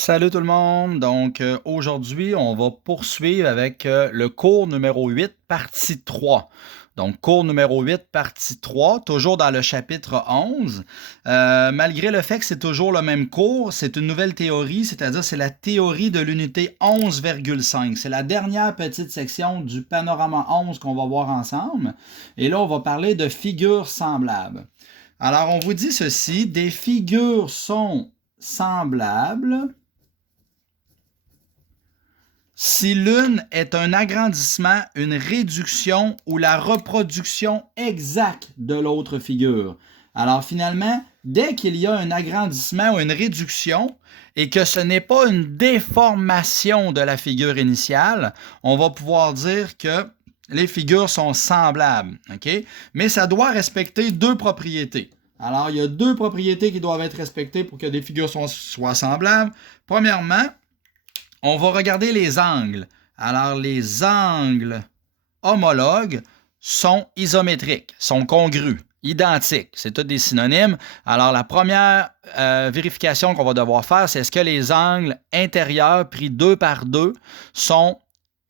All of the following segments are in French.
Salut tout le monde! Donc, aujourd'hui, on va poursuivre avec le cours numéro 8, partie 3. Donc, cours numéro 8, partie 3, toujours dans le chapitre 11. Malgré le fait que c'est toujours le même cours, c'est une nouvelle théorie, c'est-à-dire c'est la théorie de l'unité 11,5. C'est la dernière petite section du panorama 11 qu'on va voir ensemble. Et là, on va parler de figures semblables. Alors, on vous dit ceci, des figures sont semblables si l'une est un agrandissement, une réduction ou la reproduction exacte de l'autre figure. Alors finalement, dès qu'il y a un agrandissement ou une réduction et que ce n'est pas une déformation de la figure initiale, on va pouvoir dire que les figures sont semblables. Okay? Mais ça doit respecter deux propriétés. Alors, il y a deux propriétés qui doivent être respectées pour que des figures soient semblables. Premièrement, on va regarder les angles. Alors, les angles homologues sont isométriques, sont congrus, identiques. C'est tous des synonymes. Alors, la première vérification qu'on va devoir faire, c'est est-ce que les angles intérieurs pris 2 par 2 sont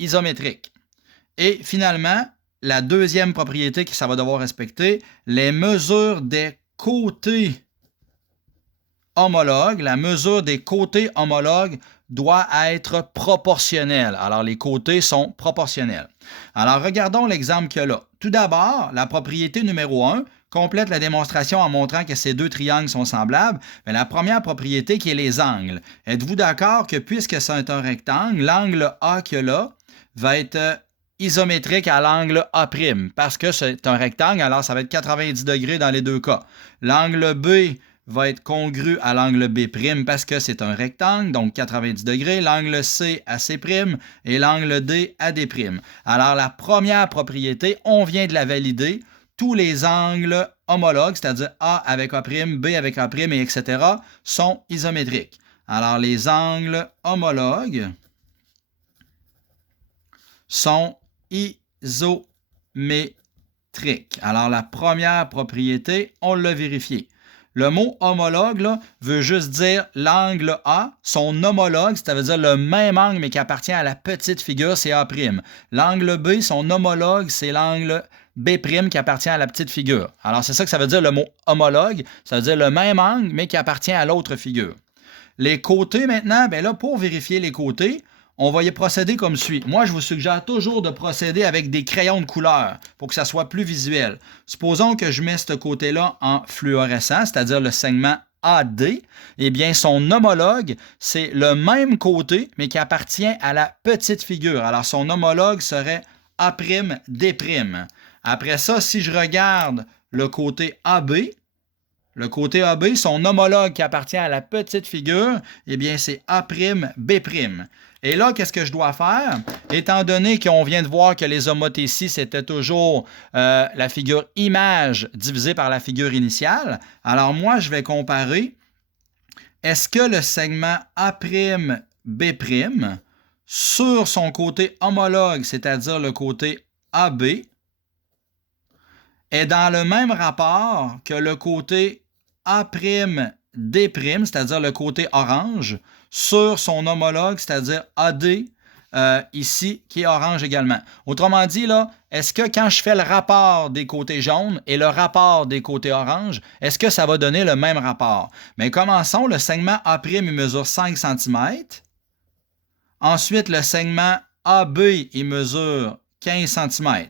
isométriques. Et finalement, la deuxième propriété que ça va devoir respecter, les mesures des côtés homologues, la mesure des côtés homologues doit être proportionnelle. Alors, les côtés sont proportionnels. Alors, regardons l'exemple qu'il y a là. Tout d'abord, la propriété numéro 1 complète la démonstration en montrant que ces deux triangles sont semblables. Mais la première propriété qui est les angles. Êtes-vous d'accord que puisque c'est un rectangle, l'angle A qu'il y a là va être isométrique à l'angle A', parce que c'est un rectangle, alors ça va être 90 degrés dans les deux cas. L'angle B va être congru à l'angle B' parce que c'est un rectangle, donc 90 degrés, l'angle C à C' et l'angle D à D'. Alors, la première propriété, on vient de la valider, tous les angles homologues, c'est-à-dire A avec A', B avec A', et etc., sont isométriques. Alors, les angles homologues sont isométriques. Alors, la première propriété, on l'a vérifié. Le mot homologue là, veut juste dire l'angle A, son homologue, ça veut dire le même angle mais qui appartient à la petite figure, c'est A'. L'angle B, son homologue, c'est l'angle B' qui appartient à la petite figure. Alors c'est ça que ça veut dire le mot homologue, ça veut dire le même angle mais qui appartient à l'autre figure. Les côtés maintenant, bien là, pour vérifier les côtés, on va y procéder comme suit. Moi, je vous suggère toujours de procéder avec des crayons de couleur pour que ça soit plus visuel. Supposons que je mets ce côté-là en fluorescent, c'est-à-dire le segment AD. Eh bien, son homologue, c'est le même côté, mais qui appartient à la petite figure. Alors, son homologue serait A', D'. Après ça, si je regarde le côté AB, le côté AB, son homologue qui appartient à la petite figure, eh bien, c'est A', B'. Et là, qu'est-ce que je dois faire? Étant donné qu'on vient de voir que les homothéties, c'était toujours la figure image divisée par la figure initiale, alors moi, je vais comparer, est-ce que le segment A', B', sur son côté homologue, c'est-à-dire le côté AB, est dans le même rapport que le côté A', D', c'est-à-dire le côté orange, sur son homologue, c'est-à-dire AD, ici, qui est orange également. Autrement dit, là, est-ce que quand je fais le rapport des côtés jaunes et le rapport des côtés orange, est-ce que ça va donner le même rapport? Mais commençons, le segment A', il mesure 5 cm. Ensuite, le segment AB, il mesure 15 cm.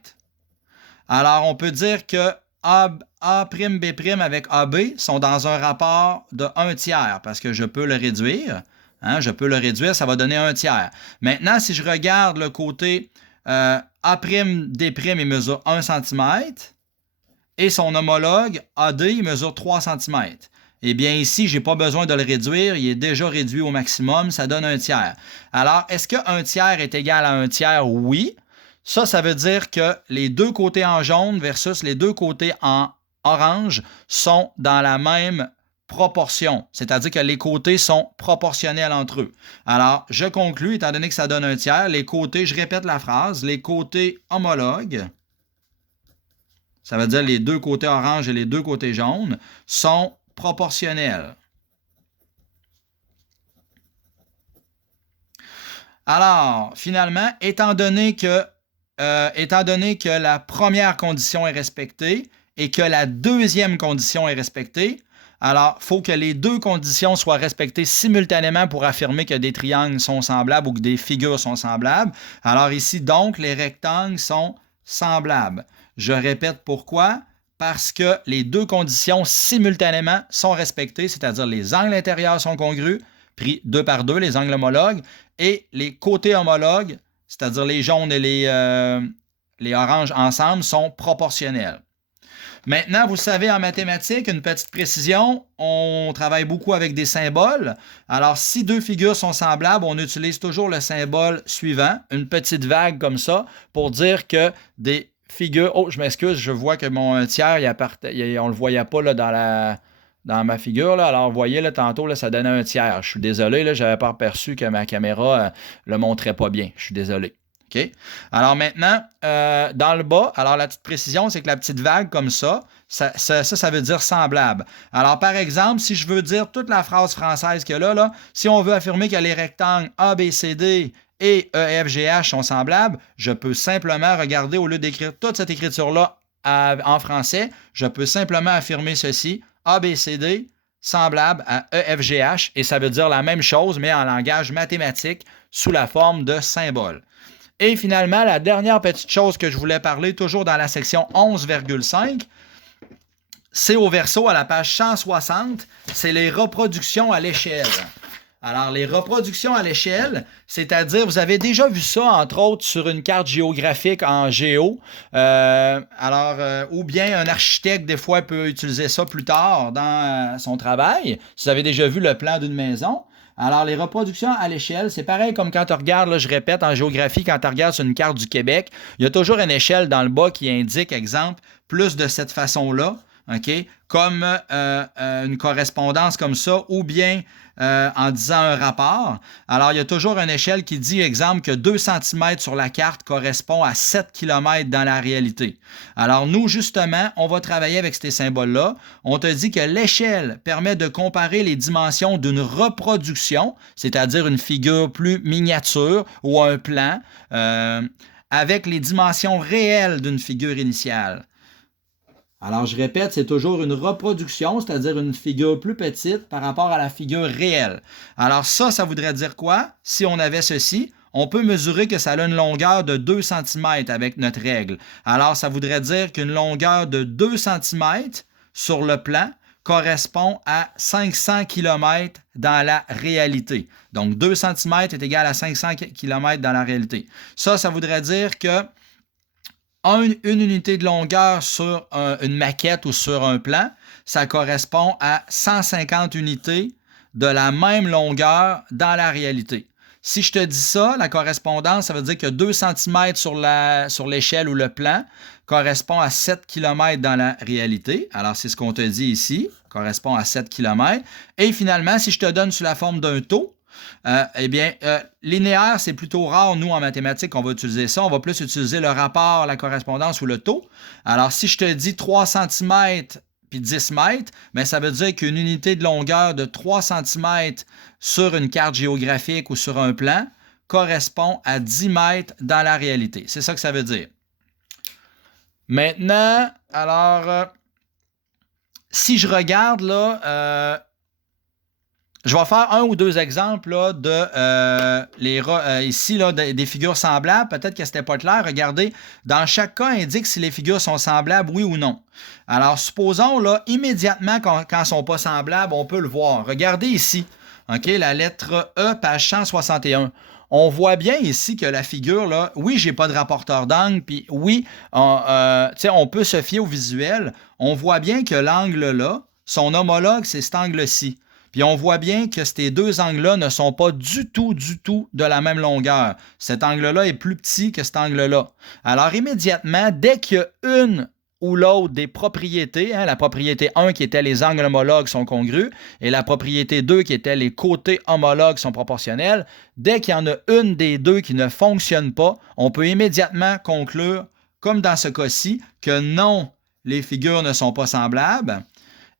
Alors, on peut dire que A', B' avec AB sont dans un rapport de 1 tiers parce que je peux le réduire. Hein, je peux le réduire, ça va donner 1 tiers. Maintenant, si je regarde le côté A', D', il mesure 1 cm et son homologue AD, il mesure 3 cm. Eh bien, ici, je n'ai pas besoin de le réduire, il est déjà réduit au maximum, ça donne 1 tiers. Alors, est-ce que 1 tiers est égal à 1 tiers? Oui. Ça veut dire que les deux côtés en jaune versus les deux côtés en orange sont dans la même proportion, c'est-à-dire que les côtés sont proportionnels entre eux. Alors, je conclus, étant donné que ça donne 1 tiers, les côtés, je répète la phrase, les côtés homologues, ça veut dire les deux côtés orange et les deux côtés jaunes, sont proportionnels. Alors, finalement, étant donné que la première condition est respectée et que la deuxième condition est respectée, alors, il faut que les deux conditions soient respectées simultanément pour affirmer que des triangles sont semblables ou que des figures sont semblables. Alors ici, donc, les rectangles sont semblables. Je répète pourquoi. Parce que les deux conditions simultanément sont respectées, c'est-à-dire les angles intérieurs sont congrus, pris 2 par 2, les angles homologues, et les côtés homologues, c'est-à-dire les jaunes et les oranges ensemble, sont proportionnels. Maintenant, vous savez, en mathématiques, une petite précision, on travaille beaucoup avec des symboles. Alors, si deux figures sont semblables, on utilise toujours le symbole suivant, une petite vague comme ça, pour dire que des figures... Oh, je m'excuse, je vois que mon tiers, on ne le voyait pas là, dans ma figure. Là. Alors, vous voyez, là, tantôt, là, ça donnait un tiers. Je suis désolé, je n'avais pas aperçu que ma caméra ne le montrait pas bien. Je suis désolé. OK? Alors maintenant, dans le bas, alors la petite précision, c'est que la petite vague comme ça veut dire semblable. Alors par exemple, si je veux dire toute la phrase française qu'il y a là, si on veut affirmer que les rectangles A, B, C, D et E, F, G, H sont semblables, je peux simplement regarder, au lieu d'écrire toute cette écriture-là en français, je peux simplement affirmer ceci, A, B, C, D, semblable à E, F, G, H, et ça veut dire la même chose, mais en langage mathématique, sous la forme de symboles. Et finalement, la dernière petite chose que je voulais parler, toujours dans la section 11,5, c'est au verso à la page 160, c'est les reproductions à l'échelle. Alors, les reproductions à l'échelle, c'est-à-dire, vous avez déjà vu ça, entre autres, sur une carte géographique en géo. Ou bien un architecte, des fois, peut utiliser ça plus tard dans son travail. Si vous avez déjà vu le plan d'une maison. Alors, les reproductions à l'échelle, c'est pareil comme quand tu regardes, là, je répète, en géographie, quand tu regardes sur une carte du Québec, il y a toujours une échelle dans le bas qui indique, exemple, plus de cette façon-là, OK? Comme une correspondance comme ça, ou bien en disant un rapport. Alors, il y a toujours une échelle qui dit, exemple, que 2 cm sur la carte correspond à 7 km dans la réalité. Alors, nous, justement, on va travailler avec ces symboles-là. On te dit que l'échelle permet de comparer les dimensions d'une reproduction, c'est-à-dire une figure plus miniature ou un plan, avec les dimensions réelles d'une figure initiale. Alors, je répète, c'est toujours une reproduction, c'est-à-dire une figure plus petite par rapport à la figure réelle. Alors ça voudrait dire quoi? Si on avait ceci, on peut mesurer que ça a une longueur de 2 cm avec notre règle. Alors, ça voudrait dire qu'une longueur de 2 cm sur le plan correspond à 500 km dans la réalité. Donc, 2 cm est égal à 500 km dans la réalité. Ça voudrait dire que une unité de longueur sur une maquette ou sur un plan, ça correspond à 150 unités de la même longueur dans la réalité. Si je te dis ça, la correspondance, ça veut dire que 2 cm sur l'échelle ou le plan correspond à 7 km dans la réalité. Alors, c'est ce qu'on te dit ici, correspond à 7 km. Et finalement, si je te donne sous la forme d'un taux, linéaire, c'est plutôt rare, nous, en mathématiques, on va utiliser ça. On va plus utiliser le rapport, la correspondance ou le taux. Alors, si je te dis 3 cm puis 10 mètres, bien, ça veut dire qu'une unité de longueur de 3 cm sur une carte géographique ou sur un plan correspond à 10 mètres dans la réalité. C'est ça que ça veut dire. Maintenant, alors, si je regarde là... je vais faire un ou deux exemples là, ici là, des figures semblables. Peut-être que ce n'était pas clair. Regardez, dans chaque cas, il indique si les figures sont semblables, oui ou non. Alors, supposons là, immédiatement, quand elles ne sont pas semblables, on peut le voir. Regardez ici, okay, la lettre E, page 161. On voit bien ici que la figure, là, oui, j'ai pas de rapporteur d'angle, puis oui, on peut se fier au visuel. On voit bien que l'angle là, son homologue, c'est cet angle-ci. Puis on voit bien que ces deux angles-là ne sont pas du tout de la même longueur. Cet angle-là est plus petit que cet angle-là. Alors immédiatement, dès qu'il y a une ou l'autre des propriétés, la propriété 1 qui était les angles homologues sont congrus et la propriété 2 qui était les côtés homologues sont proportionnels, dès qu'il y en a une des deux qui ne fonctionne pas, on peut immédiatement conclure, comme dans ce cas-ci, que non, les figures ne sont pas semblables.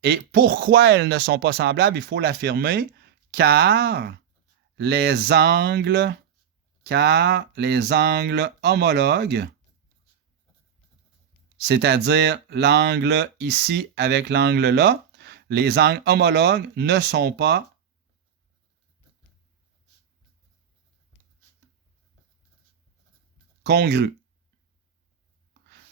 Et pourquoi elles ne sont pas semblables, il faut l'affirmer, car les angles car les angles homologues, c'est-à-dire l'angle ici avec l'angle là, les angles homologues ne sont pas congrus.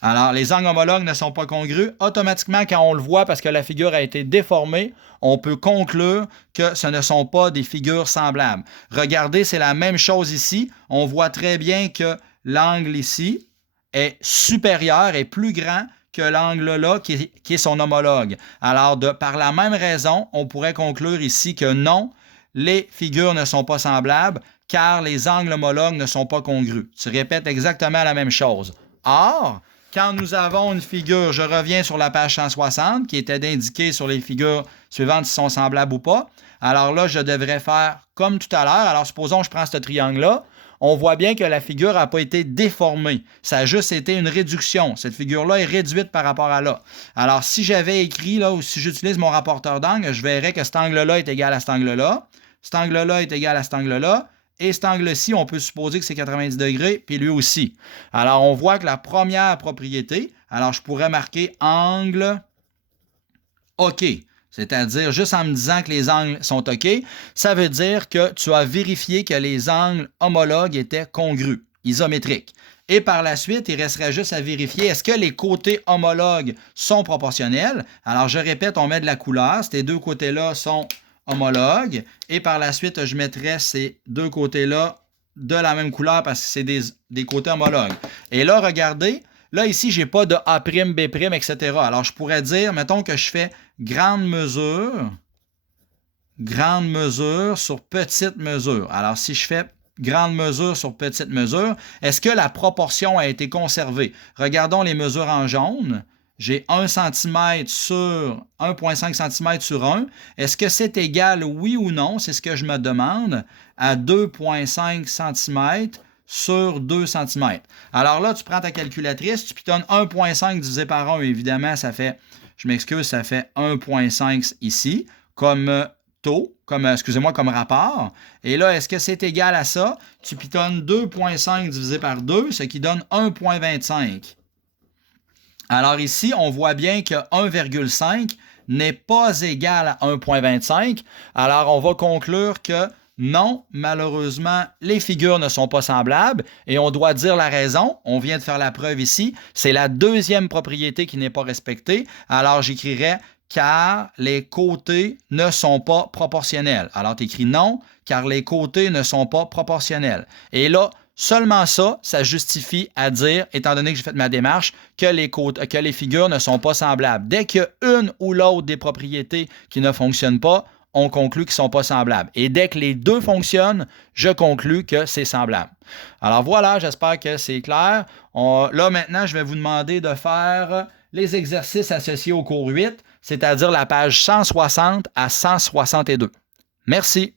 Alors, les angles homologues ne sont pas congrus. Automatiquement, quand on le voit, parce que la figure a été déformée, on peut conclure que ce ne sont pas des figures semblables. Regardez, c'est la même chose ici. On voit très bien que l'angle ici est supérieur et plus grand que l'angle là qui est son homologue. Alors, par la même raison, on pourrait conclure ici que non, les figures ne sont pas semblables car les angles homologues ne sont pas congrus. Tu répètes exactement la même chose. Or, quand nous avons une figure, je reviens sur la page 160, qui était d'indiquer sur les figures suivantes si sont semblables ou pas. Alors là, je devrais faire comme tout à l'heure. Alors, supposons que je prends ce triangle-là. On voit bien que la figure n'a pas été déformée. Ça a juste été une réduction. Cette figure-là est réduite par rapport à là. Alors, si j'avais écrit, là, ou si j'utilise mon rapporteur d'angle, je verrais que cet angle-là est égal à cet angle-là. Cet angle-là est égal à cet angle-là. Et cet angle-ci, on peut supposer que c'est 90 degrés, puis lui aussi. Alors, on voit que la première propriété, alors je pourrais marquer angle OK. C'est-à-dire, juste en me disant que les angles sont OK, ça veut dire que tu as vérifié que les angles homologues étaient congrus, isométriques. Et par la suite, il resterait juste à vérifier est-ce que les côtés homologues sont proportionnels. Alors, je répète, on met de la couleur. Ces deux côtés-là sont homologues. Et par la suite, je mettrai ces deux côtés-là de la même couleur parce que c'est des côtés homologues. Et là, regardez, là, ici, je n'ai pas de A', B', etc. Alors, je pourrais dire, mettons que je fais grande mesure sur petite mesure. Alors, si je fais grande mesure sur petite mesure, est-ce que la proportion a été conservée? Regardons les mesures en jaune. J'ai 1 cm sur 1,5 cm sur 1. Est-ce que c'est égal, oui ou non? C'est ce que je me demande, à 2,5 cm sur 2 cm. Alors là, tu prends ta calculatrice, tu pitonnes 1,5 divisé par 1, évidemment, ça fait, je m'excuse, ça fait 1,5 ici, comme taux, excusez-moi, comme rapport. Et là, est-ce que c'est égal à ça? Tu pitonnes 2,5 divisé par 2, ce qui donne 1,25. Alors ici, on voit bien que 1,5 n'est pas égal à 1,25. Alors, on va conclure que non, malheureusement, les figures ne sont pas semblables et on doit dire la raison. On vient de faire la preuve ici. C'est la deuxième propriété qui n'est pas respectée. Alors, j'écrirais car les côtés ne sont pas proportionnels. Alors, tu écris non, car les côtés ne sont pas proportionnels. Et là, seulement ça justifie à dire, étant donné que j'ai fait ma démarche, que les figures ne sont pas semblables. Dès qu'il y a une ou l'autre des propriétés qui ne fonctionnent pas, on conclut qu'ils ne sont pas semblables. Et dès que les deux fonctionnent, je conclus que c'est semblable. Alors voilà, j'espère que c'est clair. Là, maintenant, je vais vous demander de faire les exercices associés au cours 8, c'est-à-dire la page 160 à 162. Merci.